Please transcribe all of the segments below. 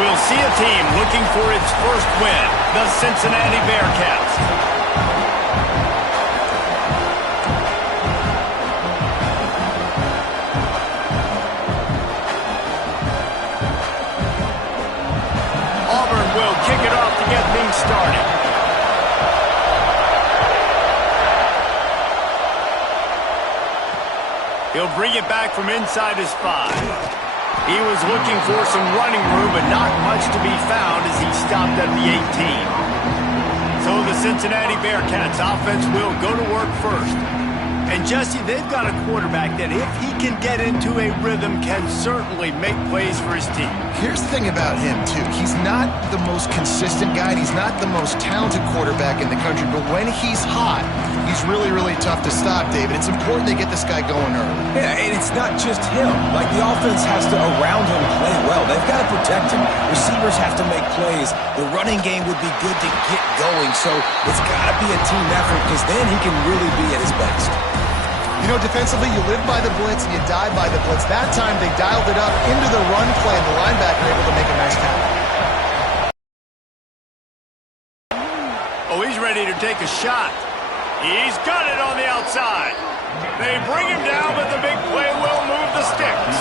we'll see a team looking for its first win, the Cincinnati Bearcats. Auburn will kick it off to get things started. He'll bring it back from inside his 5. He was looking for some running room, but not much to be found as he stopped at the 18. So the Cincinnati Bearcats offense will go to work first. And Jesse, they've got a quarterback that if he can get into a rhythm can certainly make plays for his team. Here's the thing about him, too. He's not the most consistent guy, and he's not the most talented quarterback in the country, but when he's hot, he's really, really tough to stop, David. It's important they get this guy going early. Yeah, and it's not just him. Like, the offense has to, around him, play well. They've got to protect him. Receivers have to make plays. The running game would be good to get going, so it's got to be a team effort because then he can really be at his best. You know, defensively, you live by the blitz and you die by the blitz. That time, they dialed it up into the run play, and the linebacker able to make a nice tackle. Oh, he's ready to take a shot. He's got it on the outside. They bring him down, but the big play will move the sticks.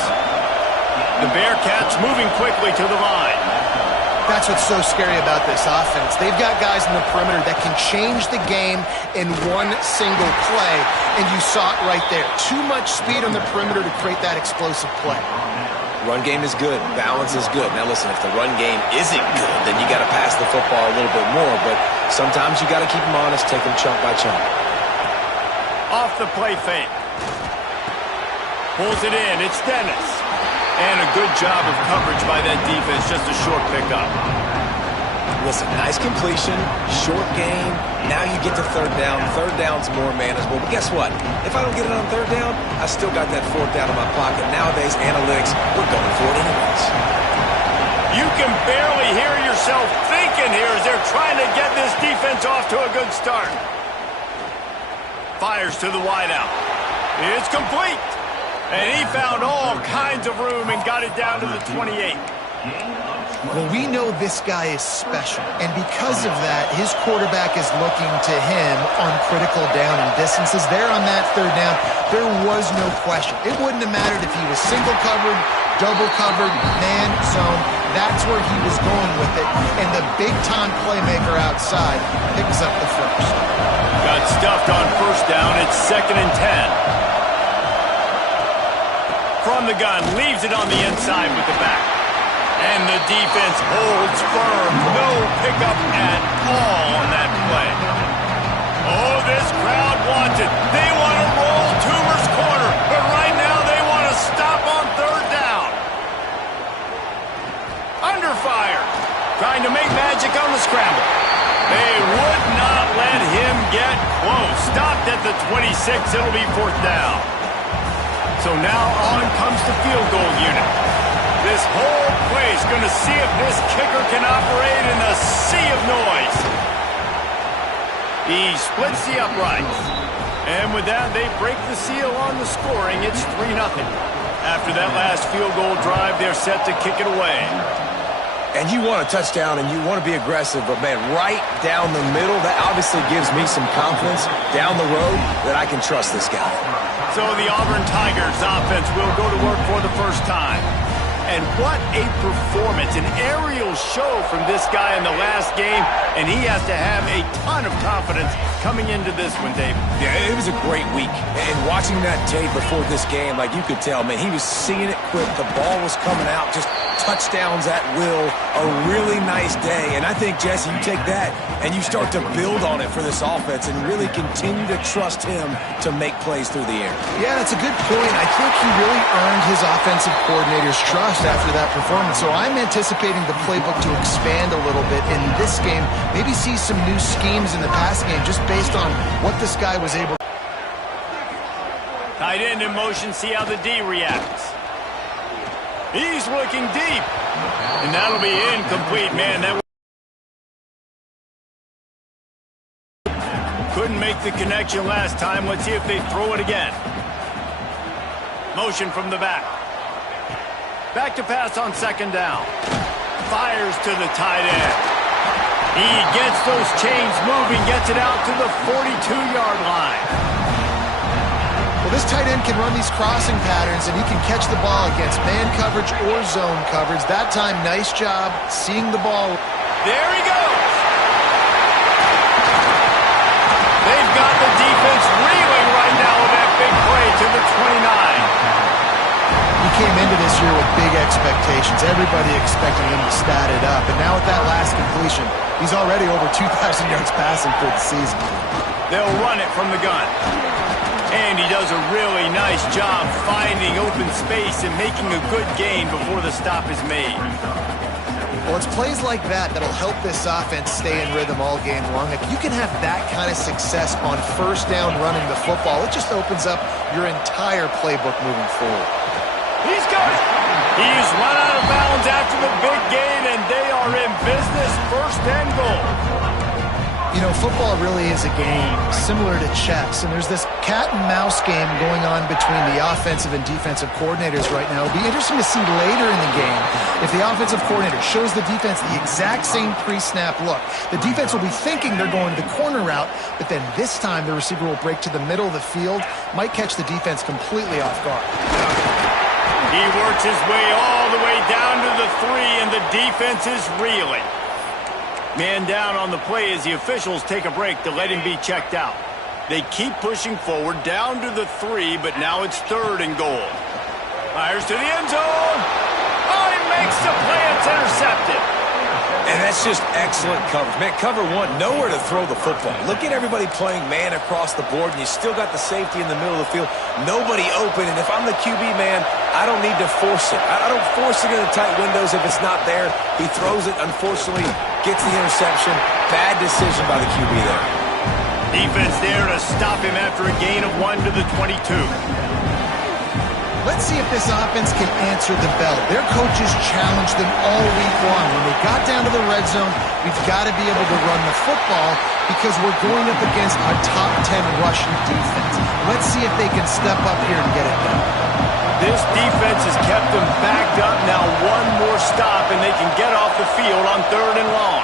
The Bearcats moving quickly to the line. That's what's so scary about this offense. They've got guys in the perimeter that can change the game in one single play, and you saw it right there. Too much speed on the perimeter to create that explosive play. Run game is good. Balance is good. Now, listen, if the run game isn't good, then you got to pass the football a little bit more, but sometimes you got to keep them honest, take them chunk by chunk. Off the play fake. Pulls it in. It's Dennis. And a good job of coverage by that defense. Just a short pickup. Listen, nice completion, short game. Now you get to third down. Third down's more manageable. But guess what? If I don't get it on third down, I still got that fourth down in my pocket. Nowadays, analytics, we're going for it anyways. You can barely hear yourself thinking here as they're trying to get this defense off to a good start. Fires to the wideout. It's complete. And he found all kinds of room and got it down to the 28. Well, we know this guy is special, and because of that, his quarterback is looking to him on critical down and distances. There on that third down, there was no question. It wouldn't have mattered if he was single covered, double covered, man, zone. That's where he was going with it, and the big-time playmaker outside picks up the first. Got stuffed on first down. It's 2nd and 10. From the gun, leaves it on the inside with the back. And the defense holds firm. No pickup at all on that play. Oh, this crowd wants it. They want to roll Toomer's corner, but right now they want to stop on third down. Under fire. Trying to make magic on the scramble. They would not let him get close. Stopped at the 26. It'll be 4th down. So now on comes the field goal unit. This whole play is going to see if this kicker can operate in the sea of noise. He splits the uprights. And with that, they break the seal on the scoring. It's 3-0. After that last field goal drive, they're set to kick it away. And you want a touchdown and you want to be aggressive, but, man, right down the middle, that obviously gives me some confidence down the road that I can trust this guy. So the Auburn Tigers offense will go to work for the first time. And what a performance, an aerial show from this guy in the last game, and he has to have a ton of confidence coming into this one, David. Yeah, it was a great week. And watching that tape before this game, like you could tell, man, he was seeing it quick. The ball was coming out, just touchdowns at will. A really nice day. And I think, Jesse, you take that and you start to build on it for this offense and really continue to trust him to make plays through the air. Yeah, that's a good point. I think he really earned his offensive coordinator's trust after that performance. So I'm anticipating the playbook to expand a little bit in this game. Maybe see some new schemes in the pass game just based on what this guy was able to. Tight end in motion, see how the D reacts. He's looking deep. And that'll be incomplete, man. That couldn't make the connection last time. Let's see if they throw it again. Motion from the back. Back to pass on 2nd down. fires to the tight end. He gets those chains moving, gets it out to the 42-yard line. Well, this tight end can run these crossing patterns, and he can catch the ball against man coverage or zone coverage. That time, nice job seeing the ball. There he goes. They've got the defense reeling right now with that big play to the 29. He came into this year with big expectations. Everybody expecting him to stat it up. And now with that last completion, he's already over 2,000 yards passing for the season. They'll run it from the gun. And he does a really nice job finding open space and making a good gain before the stop is made. Well, it's plays like that that'll help this offense stay in rhythm all game long. If you can have that kind of success on first down running the football, it just opens up your entire playbook moving forward. He's got it. He's run out of bounds after the big gain, and they are in business, first and goal. You know, football really is a game similar to chess, and there's this cat-and-mouse game going on between the offensive and defensive coordinators right now. It'll be interesting to see later in the game if the offensive coordinator shows the defense the exact same pre-snap look. The defense will be thinking they're going to the corner route, but then this time the receiver will break to the middle of the field, might catch the defense completely off guard. He works his way all the way down to the 3, and the defense is reeling. Man down on the play as the officials take a break to let him be checked out. They keep pushing forward down to the 3, but now it's third and goal. Fires to the end zone. Oh, he makes the play. It's intercepted. And that's just excellent coverage. Man, cover one, nowhere to throw the football. Look at everybody playing man across the board, and you still got the safety in the middle of the field. Nobody open, and if I'm the QB, man, I don't need to force it. I don't force it in the tight windows if it's not there. He throws it, unfortunately, gets the interception. Bad decision by the QB there. Defense there to stop him after a gain of 1 to the 22. Let's see if this offense can answer the bell. Their coaches challenged them all week long. When they got down to the red zone, we've got to be able to run the football because we're going up against a top 10 rushing defense. Let's see if they can step up here and get it done. This defense has kept them backed up. Now one more stop, and they can get off the field on third and long.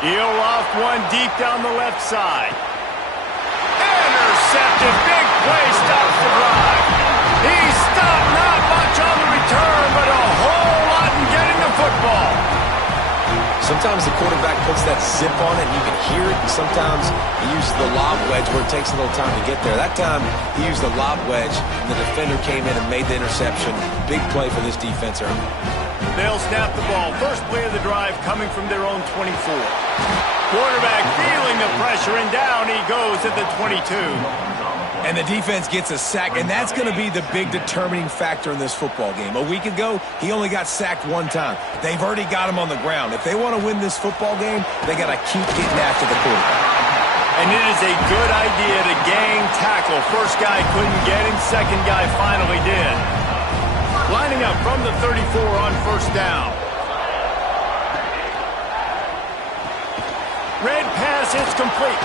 He'll off one deep down the left side. Intercepted. Big play stops the drive. He stopped not much on the return, but a whole lot in getting the football. Sometimes the quarterback puts that zip on it, and you can hear it. And sometimes he uses the lob wedge where it takes a little time to get there. That time, he used the lob wedge, and the defender came in and made the interception. Big play for this defense early. They'll snap the ball. First play of the drive coming from their own 24. Quarterback feeling the pressure, and down he goes at the 22. And the defense gets a sack, and that's going to be the big determining factor in this football game. A week ago, he only got sacked one time. They've already got him on the ground. If they want to win this football game, they got to keep getting after the quarterback. And it is a good idea to gang tackle. First guy couldn't get him, second guy finally did. Lining up from the 34 on first down. Red pass, it's complete.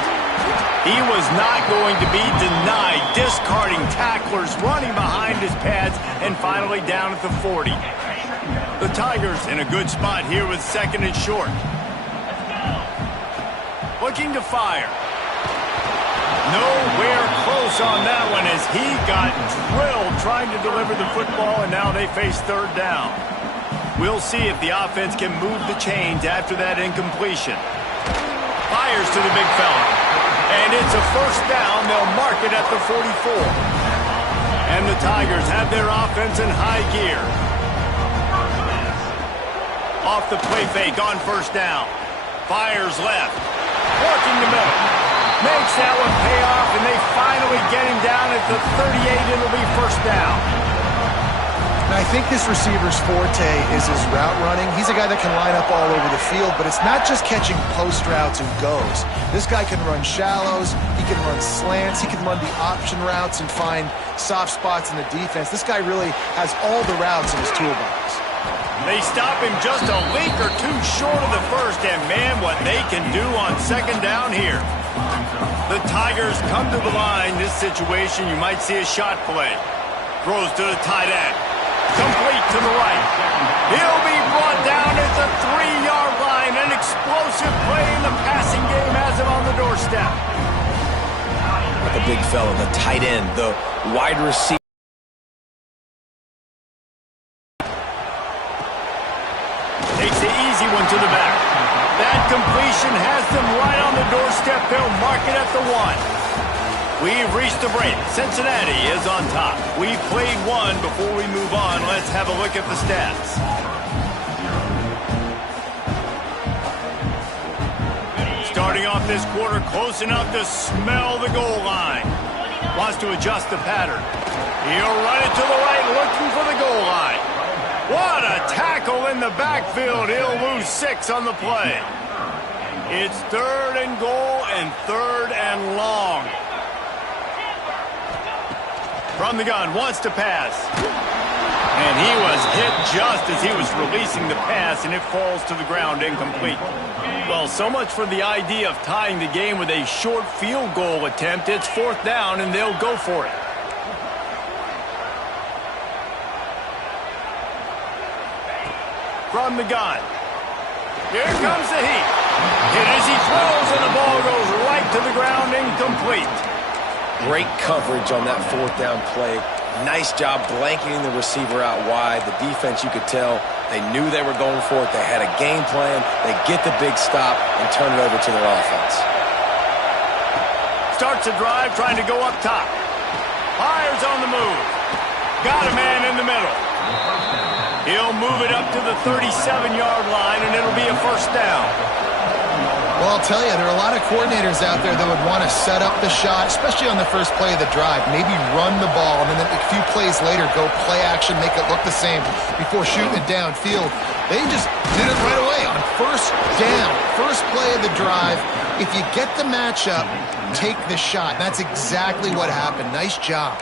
He was not going to be denied, discarding tacklers, running behind his pads, and finally down at the 40. The Tigers in a good spot here with second and short. Looking to fire. Nowhere close on that one as he got drilled trying to deliver the football, and now they face third down. We'll see if the offense can move the chains after that incompletion. Fires to the big fella. And it's a first down. They'll mark it at the 44. And the Tigers have their offense in high gear. Off the play fake on first down. Fires left. Working the middle. Makes that one pay off, and they finally get him down at the 38. It'll be first down. I think this receiver's forte is his route running. He's a guy that can line up all over the field, but it's not just catching post routes and goes. This guy can run shallows, he can run slants, he can run the option routes and find soft spots in the defense. This guy really has all the routes in his toolbox. They stop him just a link or two short of the first, and man, what they can do on second down here. The Tigers come to the line. This situation, you might see a shot play. Throws to the tight end. Complete to the right. He'll be brought down at the 3-yard line. An explosive play in the passing game has him on the doorstep. The big fella, the tight end, the wide receiver. Takes the easy one to the back. That completion has them right on the doorstep. They'll mark it at the 1. We've reached the break. Cincinnati is on top. We played one. Before we move on, let's have a look at the stats. Starting off this quarter, close enough to smell the goal line. Wants to adjust the pattern. He'll run it to the right, looking for the goal line. What a tackle in the backfield. He'll lose 6 on the play. It's 3rd and goal and 3rd and long. From the gun, wants to pass. And he was hit just as he was releasing the pass, and it falls to the ground incomplete. Well, so much for the idea of tying the game with a short field goal attempt. It's 4th down, and they'll go for it. From the gun. Here comes the heat. Hit as he throws, and the ball goes right to the ground, incomplete. Great coverage on that 4th down play. Nice job blanketing the receiver out wide. The defense, you could tell, they knew they were going for it. They had a game plan. They get the big stop and turn it over to their offense. Starts a drive trying to go up top. Fires on the move. Got a man in the middle. He'll move it up to the 37-yard line, and it'll be a 1st down. Well, I'll tell you, there are a lot of coordinators out there that would want to set up the shot, especially on the first play of the drive, maybe run the ball, and then a few plays later go play action, make it look the same before shooting it downfield. They just did it right away on 1st down, first play of the drive. If you get the matchup, take the shot. That's exactly what happened. Nice job.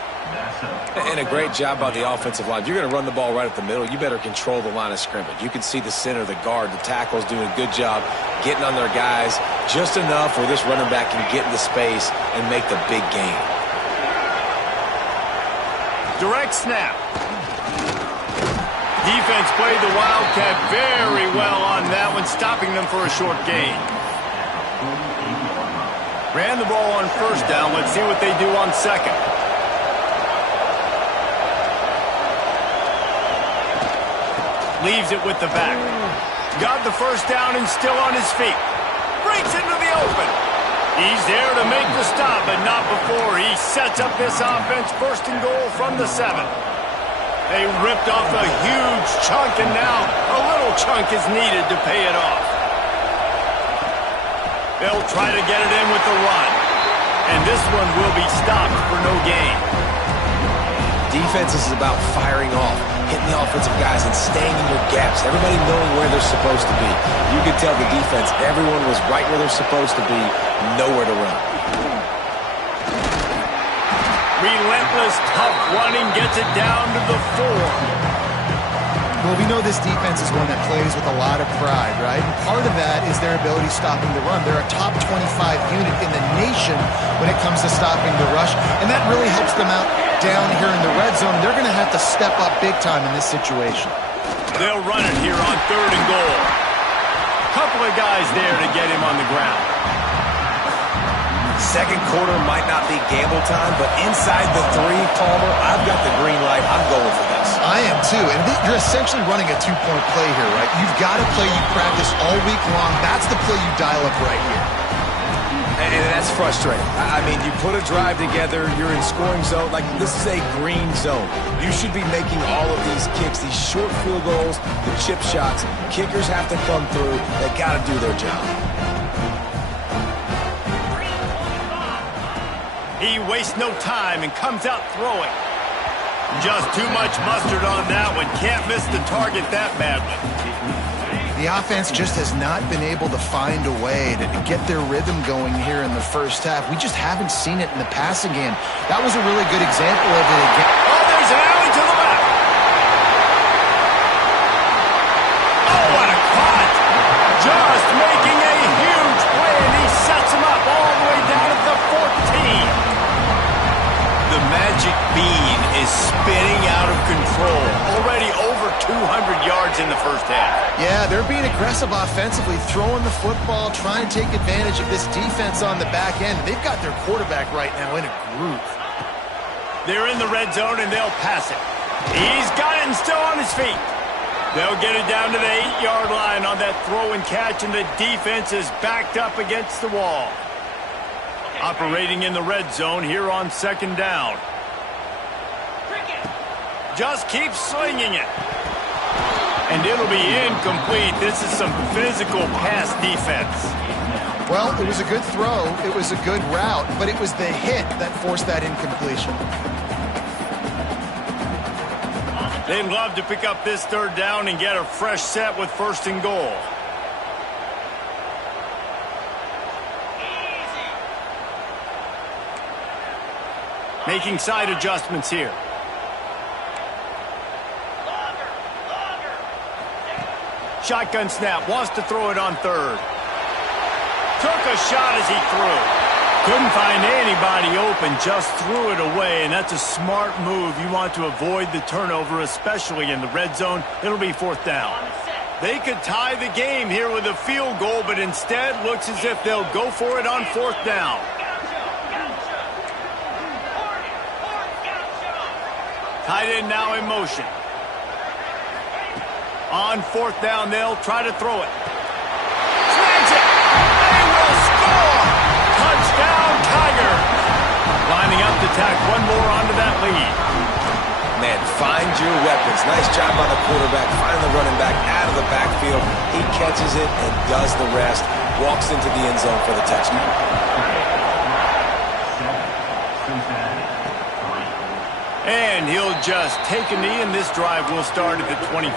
And a great job by the offensive line. If you're going to run the ball right at the middle, you better control the line of scrimmage. You can see the center, the guard, the tackles doing a good job getting on their guys just enough where this running back can get into space and make the big gain. Direct snap. Defense played the Wildcat very well on that one, stopping them for a short gain. Ran the ball on 1st down. Let's see what they do on 2nd. Leaves it with the back. Got the 1st down and still on his feet. Breaks into the open. He's there to make the stop, but not before. He sets up this offense 1st and goal from the 7. They ripped off a huge chunk, and now a little chunk is needed to pay it off. They'll try to get it in with the run. And this one will be stopped for no gain. Defense is about firing off, hitting the offensive guys and staying in your gaps. Everybody knowing where they're supposed to be. You could tell the defense, everyone was right where they're supposed to be, nowhere to run. Relentless, tough running gets it down to the 4. Well, we know this defense is one that plays with a lot of pride, right? And part of that is their ability stopping the run. They're a top 25 unit in the nation when it comes to stopping the rush, and that really helps them out down here in the red zone. They're going to have to step up big time in this situation. They'll run it here on 3rd and goal. Couple of guys there to get him on the ground. Second quarter might not be gamble time, but inside the 3, Palmer, I've got the green light. I'm going for this. I am too, and you're essentially running a 2-point play here, right? You've got a play you practice all week long. That's the play you dial up right here. And that's frustrating. I mean, you put a drive together, you're in scoring zone. Like, this is a green zone. You should be making all of these kicks, these short field goals, the chip shots. Kickers have to come through. They got to do their job. He wastes no time and comes out throwing. Just too much mustard on that one. Can't miss the target that badly. The offense just has not been able to find a way to get their rhythm going here in the first half. We just haven't seen it in the passing game. That was a really good example of it again. Oh, there's an alley to the back. Oh, what a cut. Just making a huge play, and he sets him up all the way down at the 14. The magic bean is spinning out of control. Already over 200 yards in the first half. Yeah, they're being aggressive offensively, throwing the football, trying to take advantage of this defense on the back end. They've got their quarterback right now in a groove. They're in the red zone, and they'll pass it. He's got it and still on his feet. They'll get it down to the 8-yard line on that throw and catch, and the defense is backed up against the wall. Operating in the red zone here on second down. Just keep slinging it. And it'll be incomplete. This is some physical pass defense. Well, it was a good throw. It was a good route, but it was the hit that forced that incompletion. They'd love to pick up this third down and get a fresh set with first and goal. Making side adjustments here. Shotgun snap, wants to throw it on third. Took a shot as he threw. Couldn't find anybody open, just threw it away, and that's a smart move. You want to avoid the turnover, especially in the red zone. It'll be fourth down. They could tie the game here with a field goal, but instead looks as if they'll go for it on fourth down. Tight end now in motion. On fourth down, they'll try to throw it. Snags it! They will score! Touchdown, Tigers! Lining up to tack one more onto that lead. Man, find your weapons. Nice job by the quarterback. Find the running back out of the backfield. He catches it and does the rest. Walks into the end zone for the touchdown. And he'll just take a knee, and this drive will start at the 25.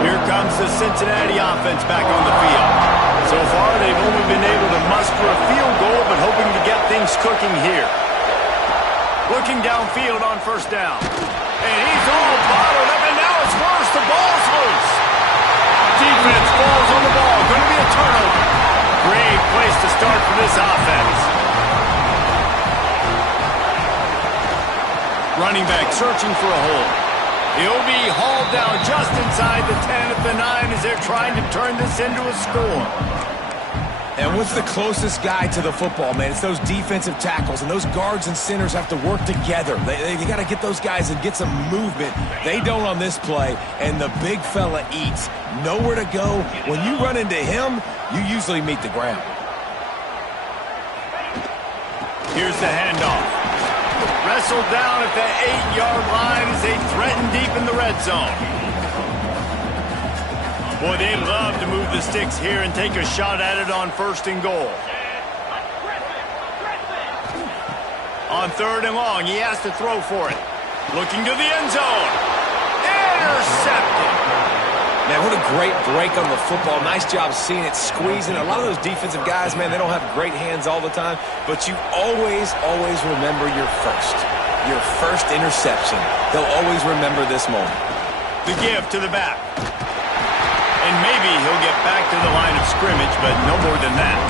Here comes the Cincinnati offense back on the field. So far, they've only been able to muster a field goal, but hoping to get things cooking here. Looking downfield on first down. And he's all bottled up, and now it's worse. The ball's loose. Defense falls on the ball. Going to be a turnover. Great place to start for this offense. Running back searching for a hole. He'll be hauled down just inside the 10 at the 9 as they're trying to turn this into a score. And what's the closest guy to the football, man? It's those defensive tackles, and those guards and centers have to work together. They got to get those guys and get some movement. They don't on this play, and the big fella eats. Nowhere to go. When you run into him, you usually meet the ground. Here's the handoff. Wrestled down at the 8-yard line as they threaten deep in the red zone. Boy, they love to move the sticks here and take a shot at it on first and goal. On third and long, he has to throw for it. Looking to the end zone. Intercepted. Man, what a great break on the football. Nice job seeing it, squeezing. A lot of those defensive guys, man, they don't have great hands all the time, but you always remember your first interception. They'll always remember this moment. The give to the back. And maybe he'll get back to the line of scrimmage, but no more than that.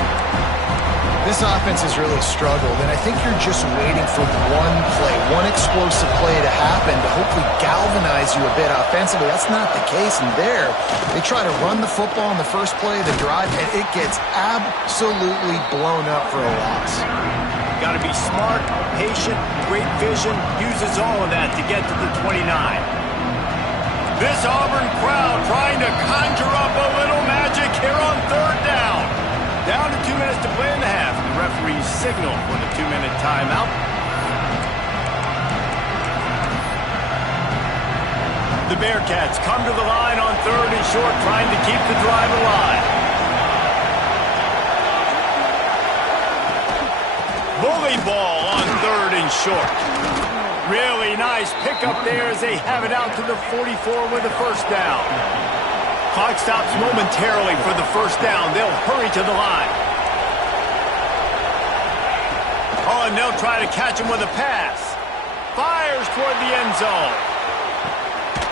This offense has really struggled, and I think you're just waiting for one play, one explosive play to happen to hopefully galvanize you a bit offensively. That's not the case, and there, they try to run the football in the first play of the drive, and it gets absolutely blown up for a loss. Got to be smart, patient, great vision, uses all of that to get to the 29. This Auburn crowd trying to conjure up a little magic here on third down. Down to 2 minutes to play in the half. The referees signal for the 2-minute timeout. The Bearcats come to the line on third and short, trying to keep the drive alive. Bully ball on third and short. Really nice pickup there as they have it out to the 44 with the first down. Clock stops momentarily for the first down. They'll hurry to the line. Oh, and they'll try to catch him with a pass. Fires toward the end zone.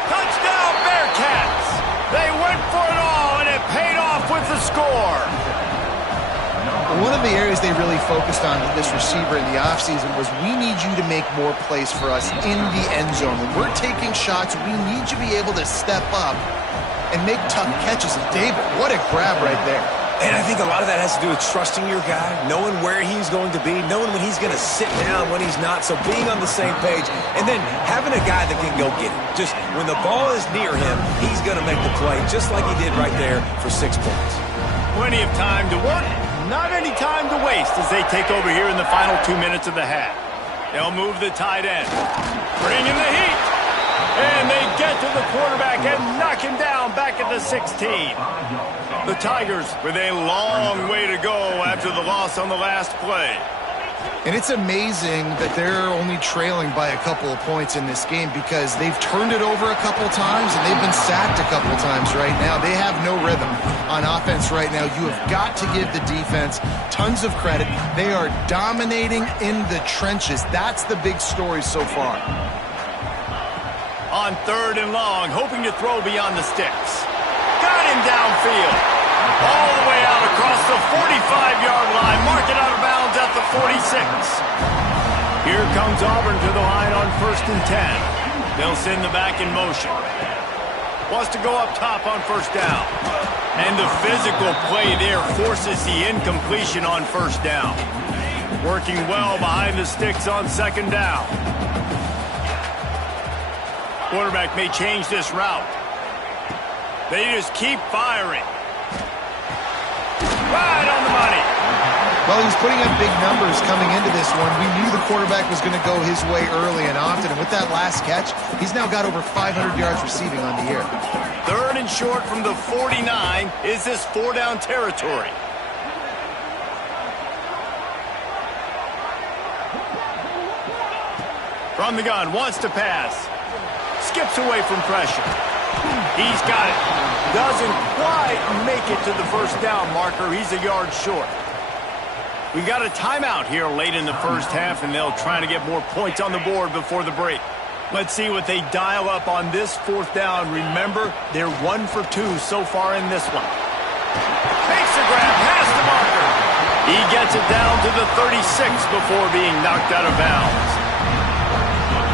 Touchdown, Bearcats! They went for it all, and it paid off with the score. one of the areas they really focused on with this receiver in the offseason was we need you to make more plays for us in the end zone. When we're taking shots, we need you to be able to step up and make tough catches. And David, what a grab right there. And I think a lot of that has to do with trusting your guy, knowing where he's going to be, knowing when he's going to sit down, when he's not, so being on the same page, and then having a guy that can go get it. Just when the ball is near him, he's going to make the play, just like he did right there for 6 points. Plenty of time to work, not any time to waste as they take over here in the final 2 minutes of the half. They'll move the tight end, bring in the heat, and they get to the quarterback and knock him down back at the 16. The Tigers with a long way to go after the loss on the last play. And it's amazing that they're only trailing by a couple of points in this game because they've turned it over a couple times and they've been sacked a couple times right now. They have no rhythm on offense right now. You have got to give the defense tons of credit. They are dominating in the trenches. That's the big story so far. On 3rd and long, hoping to throw beyond the sticks. Got him downfield. All the way out across the 45-yard line. Mark it out of bounds at the 46. Here comes Auburn to the line on 1st and 10. They'll send the back in motion. Wants to go up top on 1st down. And the physical play there forces the incompletion on 1st down. Working well behind the sticks on 2nd down. Quarterback may change this route. They just keep firing. Right on the money. Well, he's putting up big numbers coming into this one. We knew the quarterback was going to go his way early and often. And with that last catch, he's now got over 500 yards receiving on the year. 3rd and short from the 49. Is this 4-down territory? From the gun, wants to pass. Skips away from pressure. He's got it. Doesn't quite make it to the 1st down marker. He's a yard short. We've got a timeout here late in the 1st half, and they'll try to get more points on the board before the break. Let's see what they dial up on this 4th down. Remember, they're 1 for 2 so far in this one. Makes the grab past the marker. He gets it down to the 36 before being knocked out of bounds.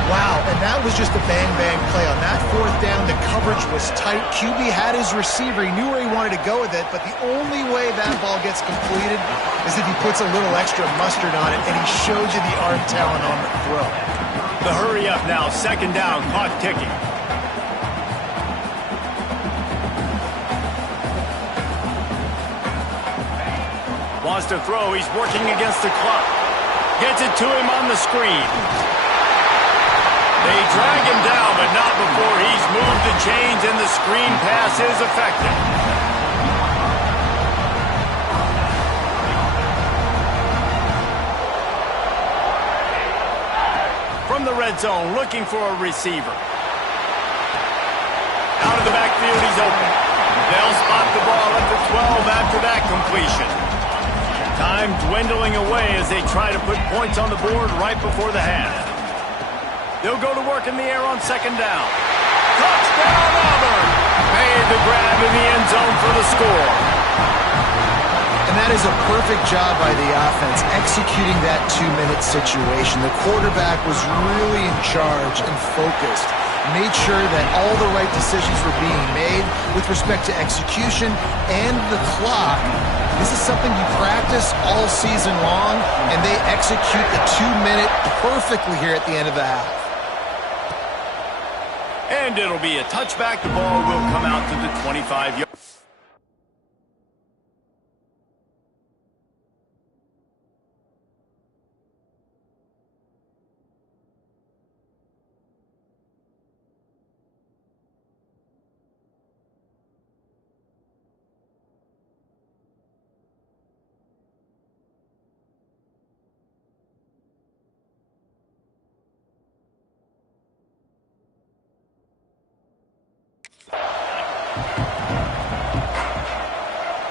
Wow, and that was just a bang-bang play. On that 4th down, the coverage was tight. QB had his receiver. He knew where he wanted to go with it, but the only way that ball gets completed is if he puts a little extra mustard on it, and he showed you the arm talent on the throw. The hurry up now, 2nd down, clock ticking. Wants to throw, he's working against the clock. Gets it to him on the screen. They drag him down, but not before he's moved the chains and the screen pass is effective. From the red zone, looking for a receiver. Out of the backfield, he's open. They'll spot the ball at the 12 after that completion. Time dwindling away as they try to put points on the board right before the half. They'll go to work in the air on 2nd down. Touchdown, Auburn! Made the grab in the end zone for the score. And that is a perfect job by the offense, executing that 2-minute situation. The quarterback was really in charge and focused. Made sure that all the right decisions were being made with respect to execution and the clock. This is something you practice all season long, and they execute the 2-minute perfectly here at the end of the half. And it'll be a touchback. The ball will come out to the 25-yard.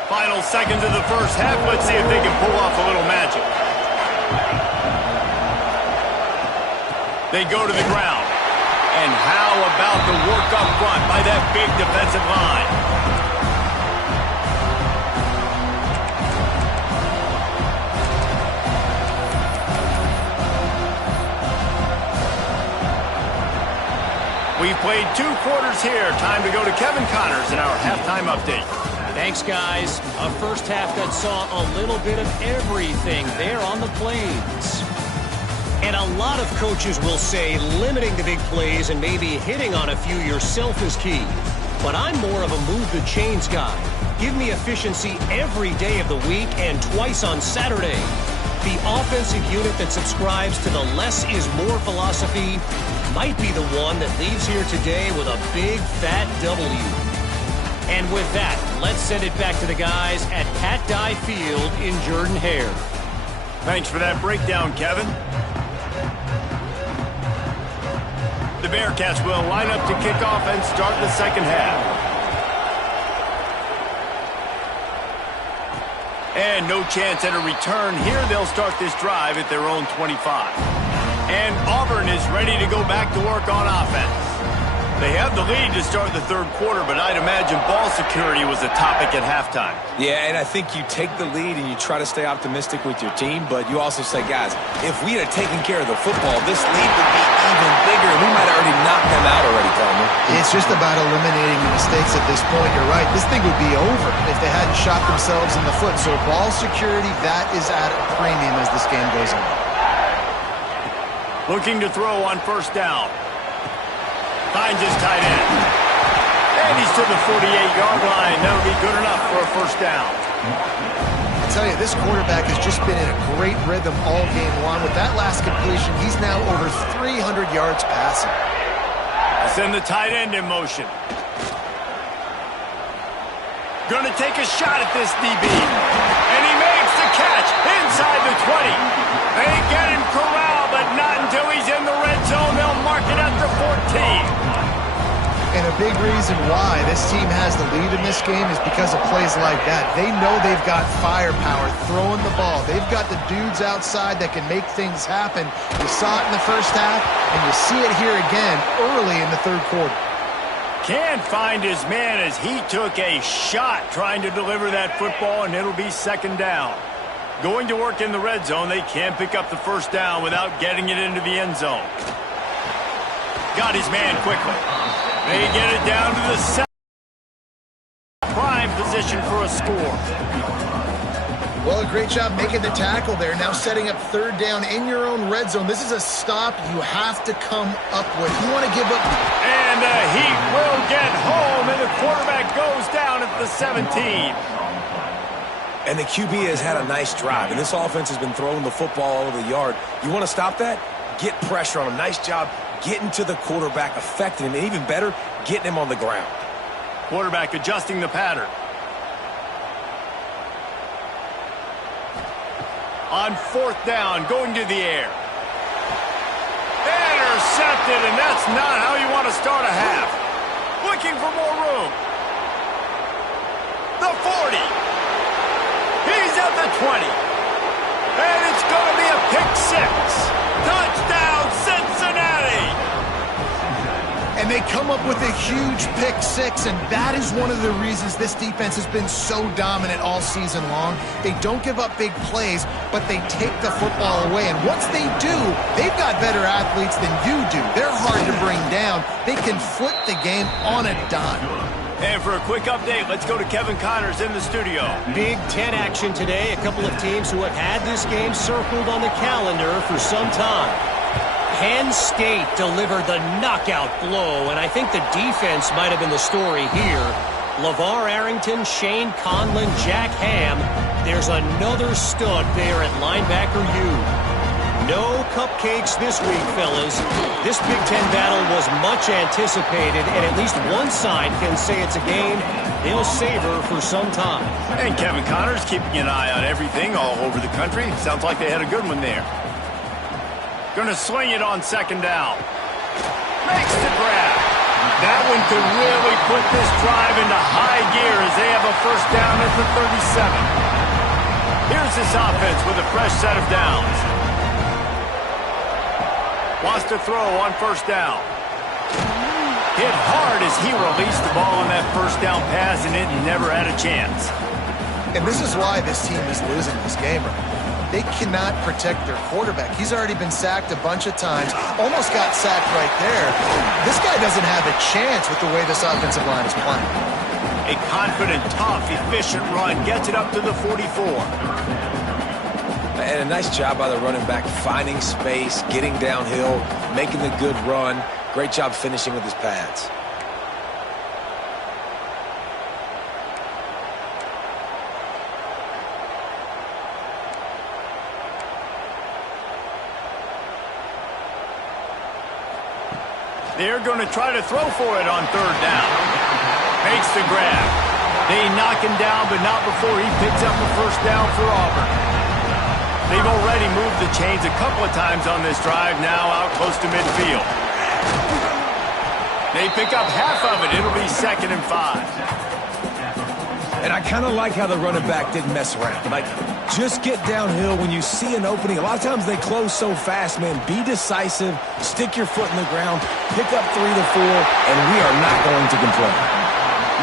Final seconds of the 1st half. Let's see if they can pull off a little magic. They go to the ground. And how about the work up front by that big defensive line? we've played 2 quarters here. Time to go to Kevin Connors in our halftime update. Thanks, guys. A first half that saw a little bit of everything there on the plains. And a lot of coaches will say limiting the big plays and maybe hitting on a few yourself is key. But I'm more of a move the chains guy. Give me efficiency every day of the week and twice on Saturday. The offensive unit that subscribes to the less is more philosophy might be the one that leaves here today with a big fat W. And with that, let's send it back to the guys at Pat Dye Field in Jordan-Hare. Thanks for that breakdown, Kevin. The Bearcats will line up to kick off and start the second half. And no chance at a return here. They'll start this drive at their own 25. And Auburn is ready to go back to work on offense. They have the lead to start the third quarter, but I'd imagine ball security was a topic at halftime. Yeah, and I think you take the lead and you try to stay optimistic with your team, but you also say, guys, if we had taken care of the football, this lead would be even bigger. We might have already knocked them out already, Tony. It's just about eliminating the mistakes at this point. You're right. This thing would be over if they hadn't shot themselves in the foot. So ball security, that is at a premium as this game goes on. Looking to throw on first down. Finds his tight end. And he's to the 48-yard line. That'll be good enough for a first down. I tell you, this quarterback has just been in a great rhythm all game long. With that last completion, he's now over 300 yards passing. Send the tight end in motion. Going to take a shot at this DB. And he makes the catch inside the 20. They get him corralled, but not until he's in the red zone. They'll mark it at the 14. And a big reason why this team has the lead in this game is because of plays like that. They know they've got firepower throwing the ball. They've got the dudes outside that can make things happen. You saw it in the first half, and you see it here again early in the third quarter. Can't find his man as he took a shot trying to deliver that football, and it'll be second down. Going to work in the red zone, they can't pick up the first down without getting it into the end zone. Got his man quickly. They get it down to the second. Prime position for a score. Well, a great job making the tackle there. Now setting up third down in your own red zone. This is a stop you have to come up with. You want to give up. And the Heat will get home, and the quarterback goes down at the 17. And the QB has had a nice drive, and this offense has been throwing the football all over the yard. You want to stop that? Get pressure on him. Nice job getting to the quarterback, affecting him, and even better, getting him on the ground. Quarterback adjusting the pattern. On fourth down, going to the air. Intercepted, and that's not how you want to start a half. Looking for more room. The 40. He's at the 20. And it's going to be a pick six. Touchdown, Cincinnati! And they come up with a huge pick six, and that is one of the reasons this defense has been so dominant all season long. They don't give up big plays, but they take the football away. And once they do, they've got better athletes than you do. They're hard to bring down. They can flip the game on a dime. And for a quick update, let's go to Kevin Connors in the studio. Big Ten action today. A couple of teams who have had this game circled on the calendar for some time. Penn State delivered the knockout blow, and I think the defense might have been the story here. LeVar Arrington, Shane Conlon, Jack Ham. There's another stud there at linebacker U. No cupcakes this week, fellas. This Big Ten battle was much anticipated, and at least one side can say it's a game they'll savor for some time. And Kevin Connors keeping an eye on everything all over the country. Sounds like they had a good one there. Going to swing it on second down. Makes the grab. That one could really put this drive into high gear as they have a first down at the 37. Here's this offense with a fresh set of downs. Wants to throw on first down. Hit hard as he released the ball on that first down pass, and it never had a chance. And this is why this team is losing this game right now. they cannot protect their quarterback. He's already been sacked a bunch of times, almost got sacked right there. This guy doesn't have a chance with the way this offensive line is playing. A confident, tough, efficient run gets it up to the 44. And a nice job by the running back, finding space, getting downhill, making the good run. Great job finishing with his pads. They're going to try to throw for it on third down. Makes the grab. They knock him down, but not before he picks up a first down for Auburn. They've already moved the chains a couple of times on this drive, now out close to midfield. They pick up half of it. It'll be 2nd and 5. And I kind of like how the running back didn't mess around. Like, just get downhill when you see an opening. A lot of times they close so fast, man. Be decisive, stick your foot in the ground, pick up 3 to 4, and we are not going to complain.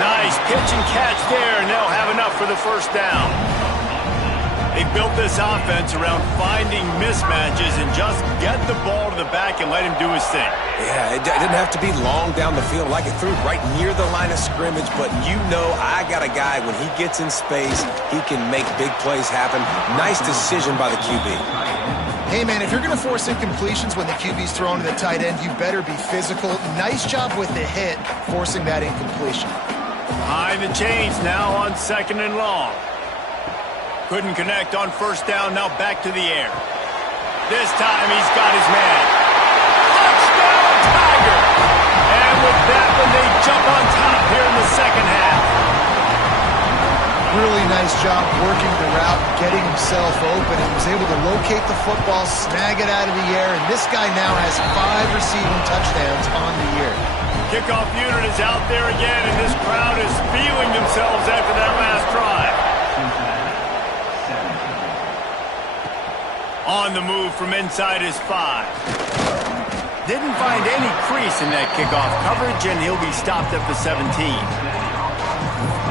Nice pitch and catch there, and they'll have enough for the first down. They built this offense around finding mismatches and just get the ball to the back and let him do his thing. Yeah, it didn't have to be long down the field. Like it threw right near the line of scrimmage, but you know I got a guy, when he gets in space, he can make big plays happen. Nice decision by the QB. Hey, man, if you're going to force incompletions when the QB's thrown to the tight end, you better be physical. Nice job with the hit, forcing that incompletion. Behind the chains now on 2nd and long. Couldn't connect on first down, now back to the air. This time he's got his man. Touchdown, Tiger! And with that one, they jump on top here in the second half. Really nice job working the route, getting himself open, and was able to locate the football, snag it out of the air, and this guy now has 5 receiving touchdowns on the year. Kickoff unit is out there again, and this crowd is feeling themselves after that last drive. On the move from inside his 5. Didn't find any crease in that kickoff coverage, and he'll be stopped at the 17.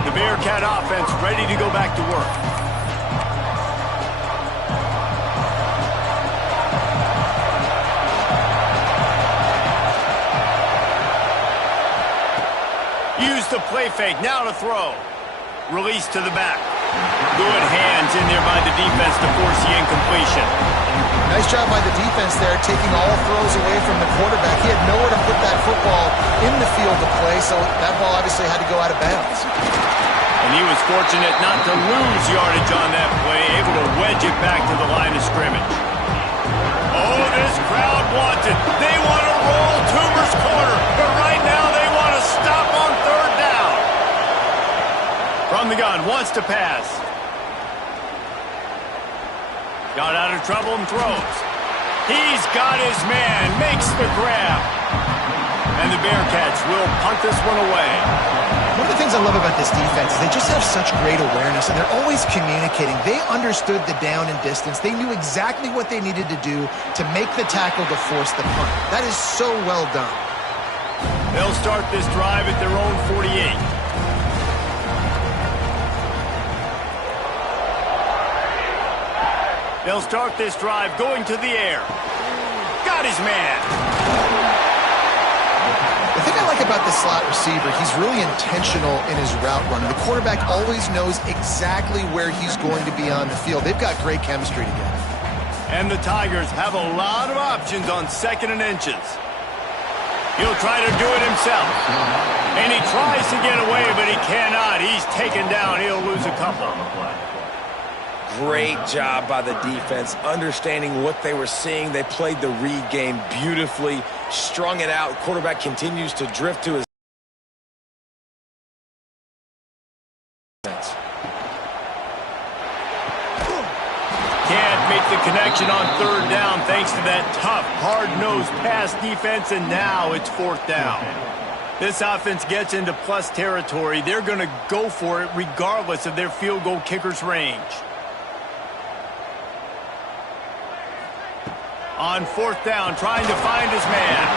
The Bearcat offense ready to go back to work. Use the play fake, now to throw. Release to the back. Good hands in there by the defense to force the incompletion. Nice job by the defense there, taking all throws away from the quarterback. He had nowhere to put that football in the field to play, so that ball obviously had to go out of bounds. And he was fortunate not to lose yardage on that play, able to wedge it back to the line of scrimmage. Oh, this crowd wants it. They want to roll Toomer's corner, but right now they want to stop on third down. From the gun, wants to pass. Got out of trouble and throws. He's got his man, makes the grab. And the Bearcats will punt this one away. One of the things I love about this defense is they just have such great awareness, and they're always communicating. They understood the down and distance. They knew exactly what they needed to do to make the tackle to force the punt. That is so well done. They'll start this drive at their own 48. They'll start this drive going to the air. Got his man. The thing I like about the slot receiver, he's really intentional in his route running. The quarterback always knows exactly where he's going to be on the field. They've got great chemistry together. And the Tigers have a lot of options on 2nd and inches. He'll try to do it himself. And he tries to get away, but he cannot. He's taken down. He'll lose a couple. Great job by the defense, understanding what they were seeing. They played the read game beautifully, strung it out. Quarterback continues to drift to his can't make the connection on third down thanks to that tough, hard-nosed pass defense, and now it's 4th down. This offense gets into plus territory. They're going to go for it regardless of their field goal kicker's range. On 4th down, trying to find his man.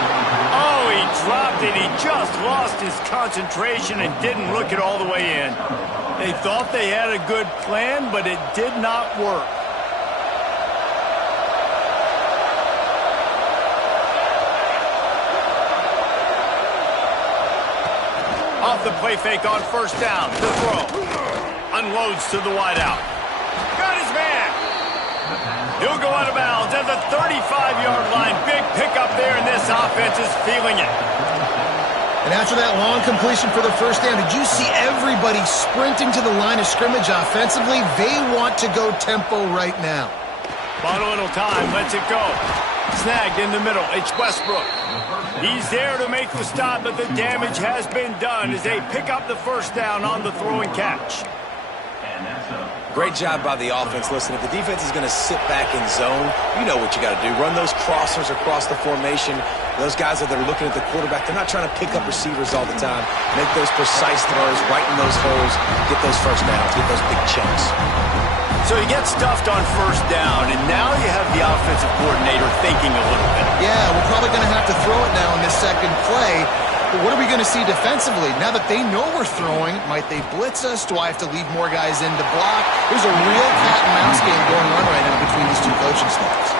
Oh, he dropped it. He just lost his concentration and didn't look it all the way in. They thought they had a good plan, but it did not work. the play fake on first down. The throw. Unloads to the wideout. Got his man. He'll go out of bounds at the 35-yard line. Big pickup there, and this offense is feeling it. And after that long completion for the first down, did you see everybody sprinting to the line of scrimmage offensively? They want to go tempo right now. Bought a little time, lets it go. Snagged in the middle, it's Westbrook. He's there to make the stop, but the damage has been done as they pick up the first down on the throw and catch. Great job by the offense. Listen, if the defense is going to sit back in zone, you know what you got to do. Run those crossers across the formation. Those guys that are looking at the quarterback, they're not trying to pick up receivers all the time. Make those precise throws, right in those holes, get those first downs, get those big chunks. So you get stuffed on first down, and now you have the offensive coordinator thinking a little bit. Yeah, we're probably going to have to throw it now in this second play. But what are we going to see defensively? Now that they know we're throwing, might they blitz us? Do I have to leave more guys in to block? There's a real cat and mouse game going on right now between these two coaching staffs.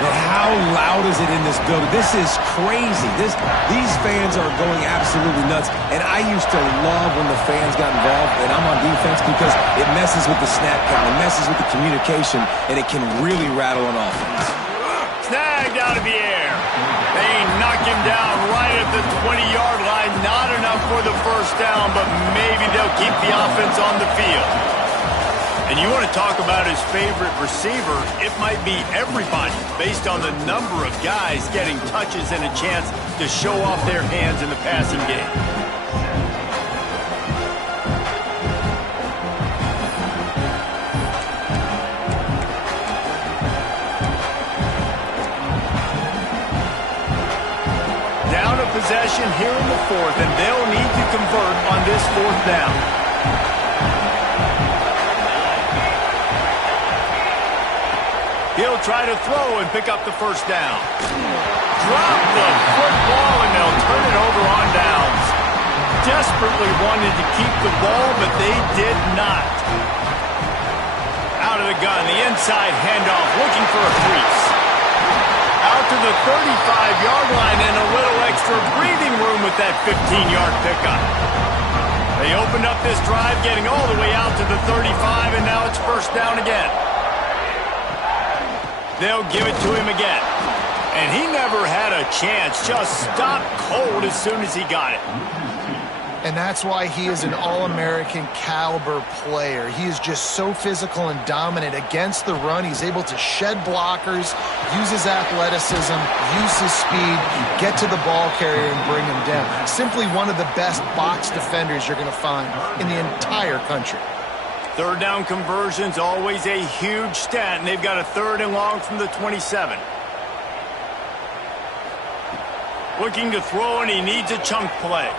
And how loud is it in this building? This is crazy. These fans are going absolutely nuts. And I used to love when the fans got involved, and I'm on defense because it messes with the snap count, it messes with the communication, and it can really rattle an offense. Snagged out of the air. They knock him down right at the 20-yard line. Not enough for the first down, but maybe they'll keep the offense on the field. And you want to talk about his favorite receiver, it might be everybody based on the number of guys getting touches and a chance to show off their hands in the passing game. Down a possession here in the fourth, and they'll need to convert on this fourth down. He'll try to throw and pick up the first down. Drop the football, and they'll turn it over on downs. Desperately wanted to keep the ball, but they did not. Out of the gun, the inside handoff, looking for a crease. Out to the 35-yard line, and a little extra breathing room with that 15-yard pickup. They opened up this drive, getting all the way out to the 35, and now it's first down again. They'll give it to him again. And he never had a chance. Just stopped cold as soon as he got it. And that's why he is an All-American caliber player. He is just so physical and dominant against the run. He's able to shed blockers, use his athleticism, use his speed, get to the ball carrier and bring him down. Simply one of the best box defenders you're going to find in the entire country. Third down conversion's always a huge stat, and they've got a third and long from the 27. Looking to throw, and he needs a chunk play.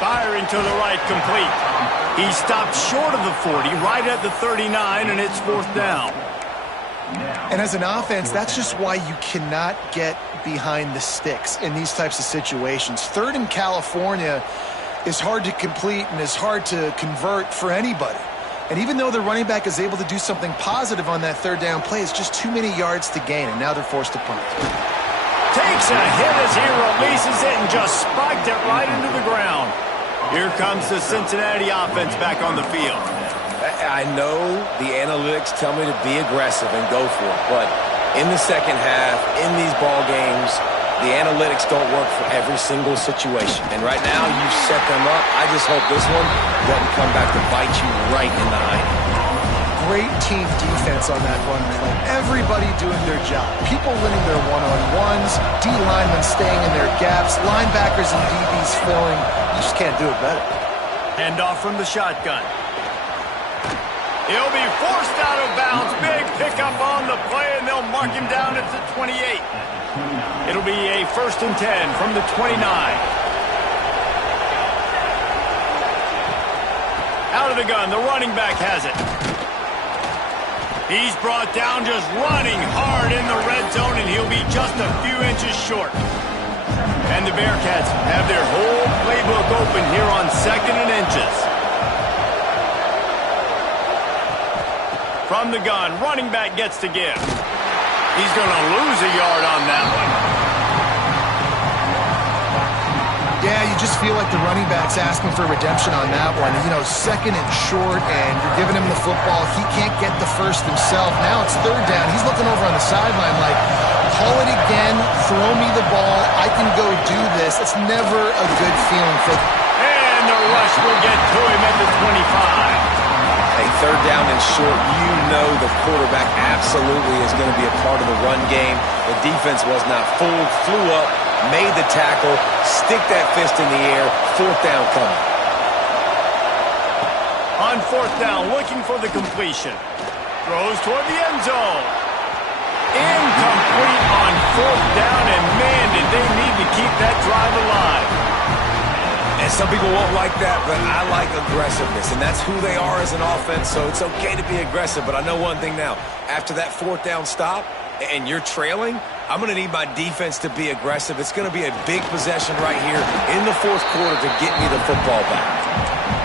Firing to the right, complete. He stopped short of the 40, right at the 39, and it's fourth down. And as an offense, that's just why you cannot get behind the sticks in these types of situations. Third in California is hard to complete and is hard to convert for anybody. And even though the running back is able to do something positive on that third down play, it's just too many yards to gain, and now they're forced to punt. Takes a hit as he releases it and just spiked it right into the ground. Here comes the Cincinnati offense back on the field. I know the analytics tell me to be aggressive and go for it, but in the second half, in these ball games, the analytics don't work for every single situation. And right now, you set them up. I just hope this one doesn't come back to bite you right in the eye. Great team defense on that run play. Everybody doing their job. People winning their one-on-ones, D-linemen staying in their gaps, linebackers and DBs filling. You just can't do it better. Handoff from the shotgun. He'll be forced out of bounds. Big pickup on the play, and they'll mark him down at the 28. It'll be a 1st and 10 from the 29. Out of the gun, the running back has it. He's brought down just running hard in the red zone, and he'll be just a few inches short. And the Bearcats have their whole playbook open here on 2nd and inches. From the gun, running back gets to give. He's going to lose a yard on that one. Yeah, you just feel like the running back's asking for redemption on that one. You know, second and short, and you're giving him the football. He can't get the first himself. Now it's third down. He's looking over on the sideline like, call it again, throw me the ball, I can go do this. It's never a good feeling for them. And the rush will get to him at the 25. Hey, third down and short, you know the quarterback absolutely is going to be a part of the run game. The defense was not fooled, flew up, made the tackle, stick that fist in the air, fourth down coming. On fourth down, looking for the completion. Throws toward the end zone. Incomplete on fourth down, and man, did they need to keep that drive alive. And some people won't like that, but I like aggressiveness, and that's who they are as an offense, so it's okay to be aggressive. But I know one thing now. After that fourth down stop and you're trailing, I'm going to need my defense to be aggressive. It's going to be a big possession right here in the fourth quarter to get me the football back.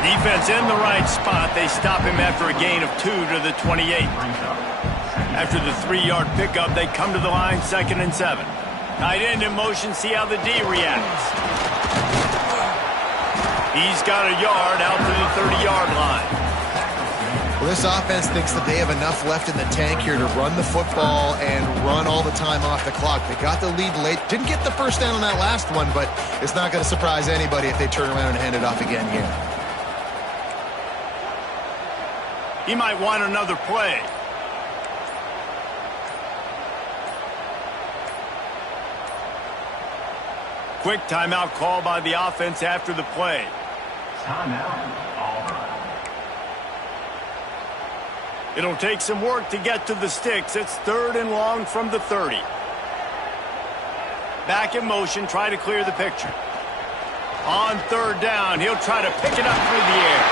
Defense in the right spot. They stop him after a gain of 2 to the 28. After the 3-yard pickup, they come to the line, 2nd and 7. Tight end in motion, see how the D reacts. He's got a yard out to the 30-yard line. Well, this offense thinks that they have enough left in the tank here to run the football and run all the time off the clock. They got the lead late. Didn't get the first down on that last one, but it's not going to surprise anybody if they turn around and hand it off again here. He might want another play. Quick timeout call by the offense after the play. Timeout, Auburn. It'll take some work to get to the sticks. It's 3rd and long from the 30. Back in motion, try to clear the picture. On 3rd down, he'll try to pick it up through the air.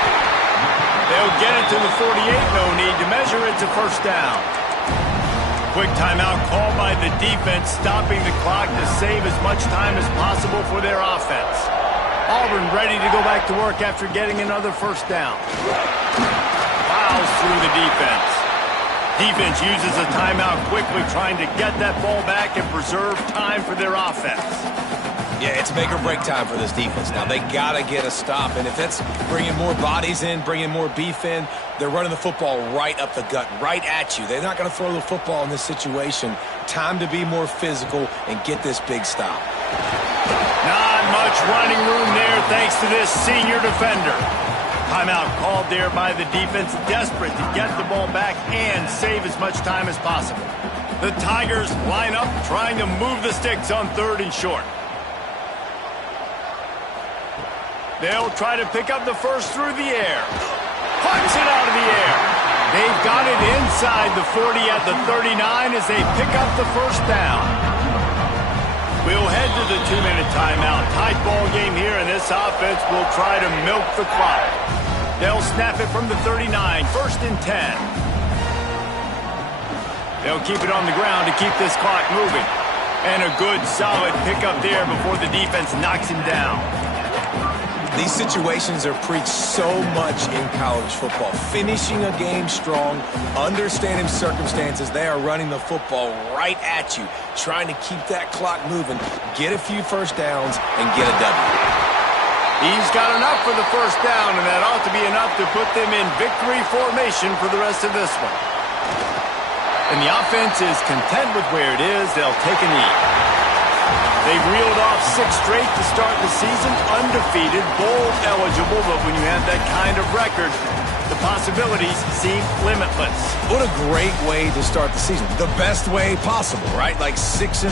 They'll get it to the 48, no need to measure. It's a first down. Quick timeout called by the defense, stopping the clock to save as much time as possible for their offense. Auburn ready to go back to work after getting another first down. Fouls through the defense. Defense uses a timeout quickly, trying to get that ball back and preserve time for their offense. Yeah, it's make or break time for this defense now. They got to get a stop, and if that's bringing more bodies in, bringing more beef in, they're running the football right up the gut, right at you. They're not going to throw the football in this situation. Time to be more physical and get this big stop. Not much running room there thanks to this senior defender. Timeout called there by the defense, desperate to get the ball back and save as much time as possible. The Tigers line up trying to move the sticks on 3rd and short. They'll try to pick up the first through the air. Punch it out of the air. They've got it inside the 40 at the 39 as they pick up the first down. We'll head to the 2-minute timeout. Tight ball game here, and this offense will try to milk the clock. They'll snap it from the 39, 1st and 10. They'll keep it on the ground to keep this clock moving. And a good, solid pickup there before the defense knocks him down. These situations are preached so much in college football. Finishing a game strong, understanding circumstances. They are running the football right at you, trying to keep that clock moving, get a few first downs, and get a W. He's got enough for the first down, and that ought to be enough to put them in victory formation for the rest of this one. And the offense is content with where it is. They'll take a knee. They've reeled off 6 straight to start the season, undefeated, bowl eligible, but when you have that kind of record, the possibilities seem limitless. What a great way to start the season. The best way possible, right? Like 6-0,